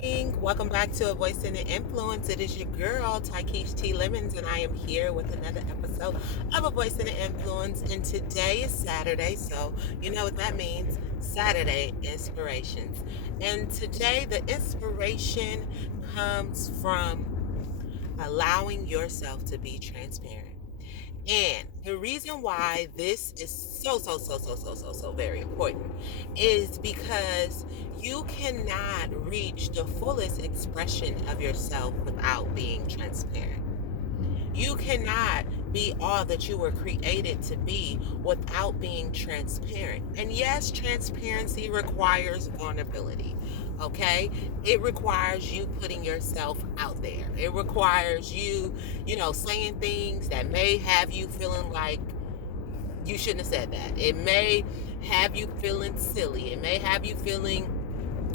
morning. Welcome back to A Voice in the Influence. It is your girl, Taikeesh T. Lemons, and I am here with another episode of A Voice in the Influence. And today is Saturday, so you know what that means. Saturday inspirations. And today, the inspiration comes from allowing yourself to be transparent. And the reason why this is so very important is because you cannot reach the fullest expression of yourself without being transparent. You cannot be all that you were created to be without being transparent. And yes, transparency requires vulnerability. Okay? It requires you putting yourself out there. It requires you, saying things that may have you feeling like you shouldn't have said that. It may have you feeling silly. It may have you feeling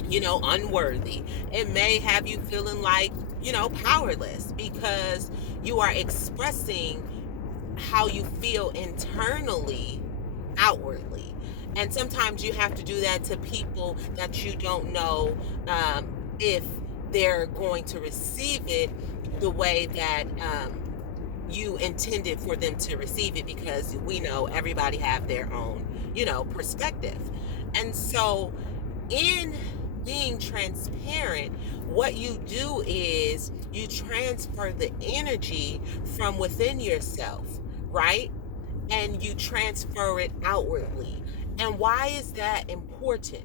unworthy. It may have you feeling like, powerless because you are expressing how you feel internally outwardly. And sometimes you have to do that to people that you don't know if they're going to receive it the way that you intended for them to receive it, because we know everybody have their own, perspective. And so in being transparent, what you do is you transfer the energy from within yourself, right? And you transfer it outwardly. And why is that important?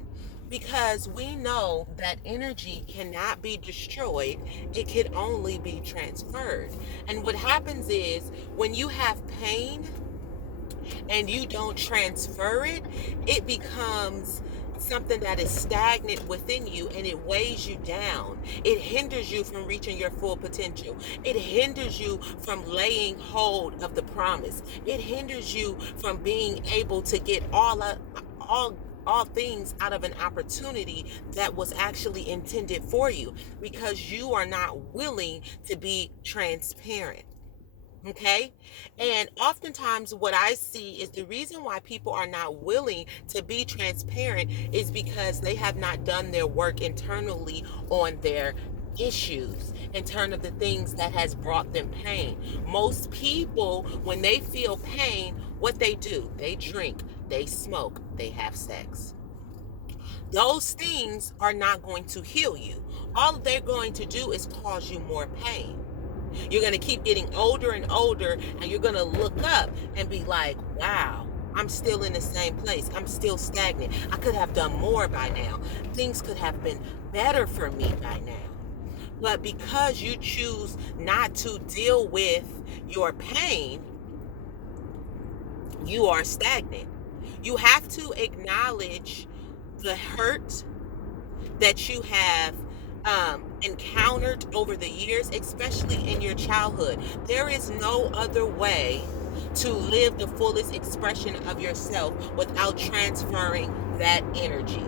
Because we know that energy cannot be destroyed, it can only be transferred. And what happens is when you have pain and you don't transfer it, it becomes something that is stagnant within you, and it weighs you down. It hinders you from reaching your full potential. It hinders you from laying hold of the promise. It hinders you from being able to get all things out of an opportunity that was actually intended for you, because you are not willing to be transparent. Okay. And oftentimes, what I see is the reason why people are not willing to be transparent is because they have not done their work internally on their issues, in terms of the things that has brought them pain. Most people, when they feel pain, what they do, they drink, they smoke, they have sex. Those things are not going to heal you. All they're going to do is cause you more pain. You're going to keep getting older and older, and you're going to look up and be like, wow, I'm still in the same place. I'm still stagnant. I could have done more by now. Things could have been better for me by now. But because you choose not to deal with your pain, you are stagnant. You have to acknowledge the hurt that you have encountered over the years, especially in your childhood. There is no other way to live the fullest expression of yourself without transferring that energy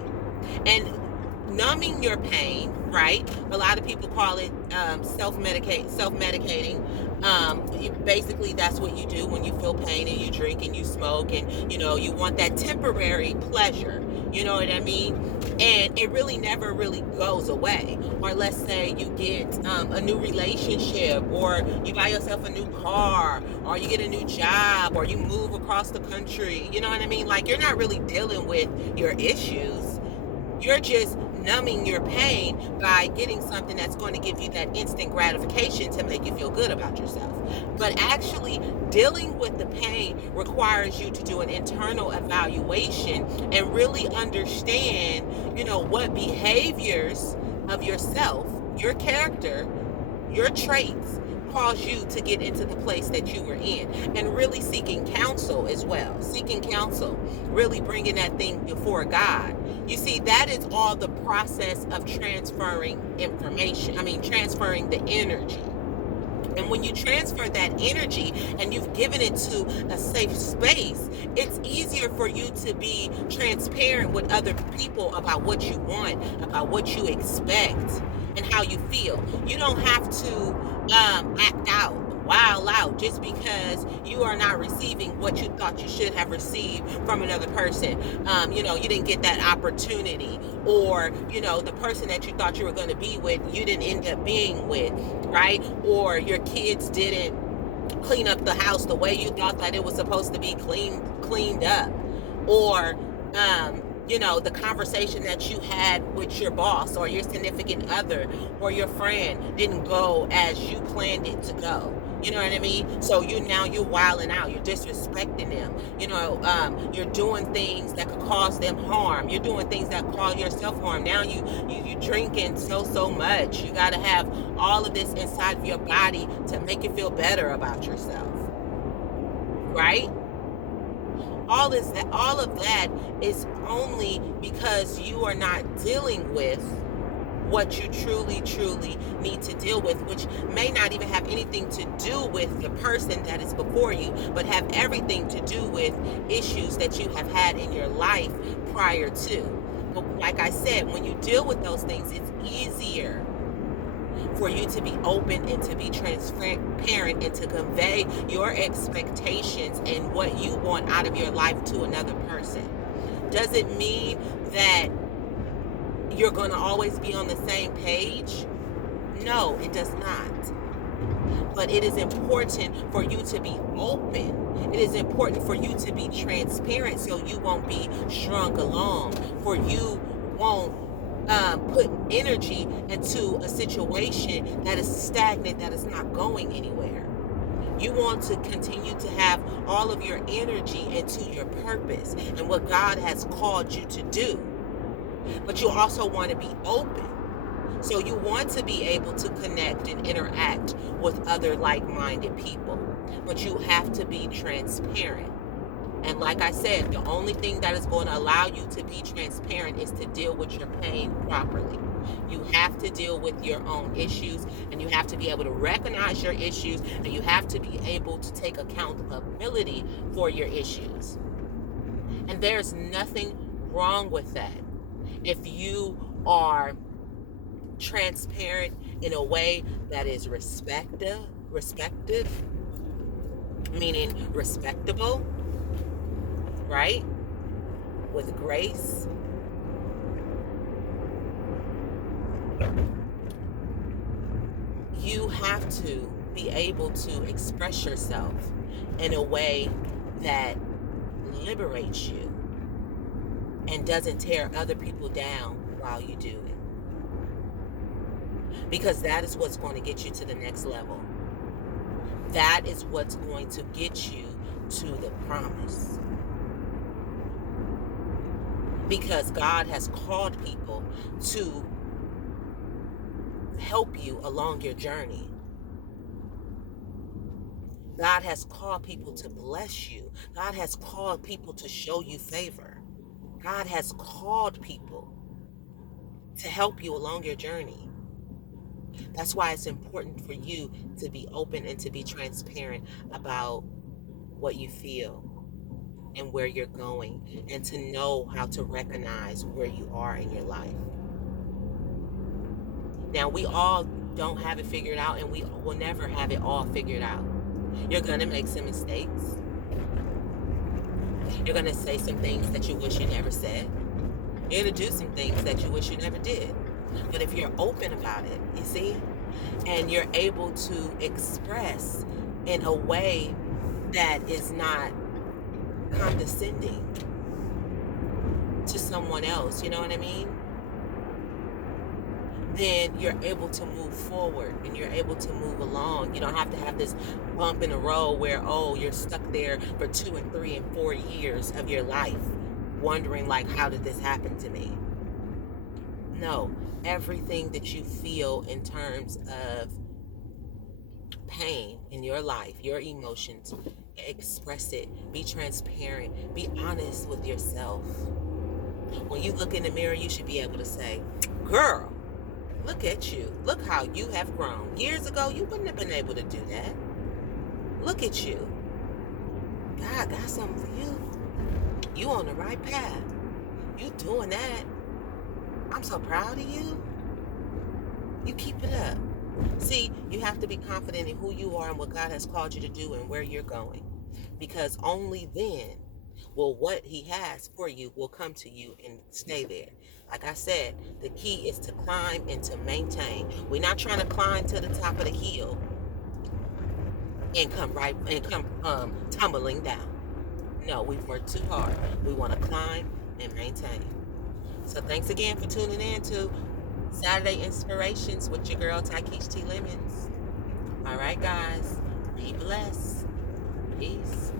and numbing your pain, right? A lot of people call it self-medicating. Basically, that's what you do when you feel pain, and you drink and you smoke, and you want that temporary pleasure. You know what I mean? And it really never really goes away. Or let's say you get a new relationship, or you buy yourself a new car, or you get a new job, or you move across the country. You know what I mean? Like, you're not really dealing with your issues. You're just numbing your pain by getting something that's going to give you that instant gratification to make you feel good about yourself. But actually, dealing with the pain requires you to do an internal evaluation and really understand, what behaviors of yourself, your character, your traits cause you to get into the place that you were in, and really seeking counsel as well. Seeking counsel, really bringing that thing before God. You see, that is all the process of transferring information. Transferring the energy. And when you transfer that energy and you've given it to a safe space, it's easier for you to be transparent with other people about what you want, about what you expect, and how you feel. You don't have to act out wild out just because you are not receiving what you thought you should have received from another person. You didn't get that opportunity, or the person that you thought you were going to be with, you didn't end up being with, right? Or your kids didn't clean up the house the way you thought that it was supposed to be cleaned up, or the conversation that you had with your boss or your significant other or your friend didn't go as you planned it to go. You know what I mean? So you're wilding out. You're disrespecting them. You're doing things that could cause them harm. You're doing things that cause yourself harm. Now you drinking so much. You got to have all of this inside of your body to make you feel better about yourself, right? All of that is only because you are not dealing with what you truly need to deal with, which may not even have anything to do with the person that is before you, but have everything to do with issues that you have had in your life prior to. But like I said, when you deal with those things, it's easier for you to be open and to be transparent and to convey your expectations and what you want out of your life to another person. Does it mean that you're going to always be on the same page? No, it does not. But it is important for you to be open. It is important for you to be transparent so you won't be strung along, for you won't put energy into a situation that is stagnant, that is not going anywhere. You want to continue to have all of your energy into your purpose and what God has called you to do. But you also want to be open. So you want to be able to connect and interact with other like-minded people. But you have to be transparent. And like I said, the only thing that is going to allow you to be transparent is to deal with your pain properly. You have to deal with your own issues, and you have to be able to recognize your issues, and you have to be able to take accountability for your issues. And there's nothing wrong with that. If you are transparent in a way that is respective, meaning respectable, right? With grace. You have to be able to express yourself in a way that liberates you and doesn't tear other people down while you do it. Because that is what's going to get you to the next level. That is what's going to get you to the promise. Because God has called people to help you along your journey. God has called people to bless you. God has called people to show you favor. God has called people to help you along your journey. That's why it's important for you to be open and to be transparent about what you feel and where you're going, and to know how to recognize where you are in your life. Now, we all don't have it figured out, and we will never have it all figured out. You're going to make some mistakes. You're going to say some things that you wish you never said. You're going to do some things that you wish you never did. But if you're open about it, you see, and you're able to express in a way that is not condescending to someone else, you know what I mean? Then you're able to move forward and you're able to move along. You don't have to have this bump in the road where, you're stuck there for 2 and 3 and 4 years of your life wondering, like, how did this happen to me? No, everything that you feel in terms of pain in your life, your emotions, express it. Be transparent. Be honest with yourself. When you look in the mirror, you should be able to say, girl, look at you. Look how you have grown. Years ago, you wouldn't have been able to do that. Look at you. God got something for you. You on the right path. You doing that. I'm so proud of you. You keep it up. See, you have to be confident in who you are and what God has called you to do and where you're going. Because only then will what He has for you will come to you and stay there. Like I said, the key is to climb and to maintain. We're not trying to climb to the top of the hill and come tumbling down. No, we've worked too hard. We want to climb and maintain. So thanks again for tuning in to Saturday Inspirations with your girl Tykeisha T. Lemons. All right, guys. Be blessed. Peace.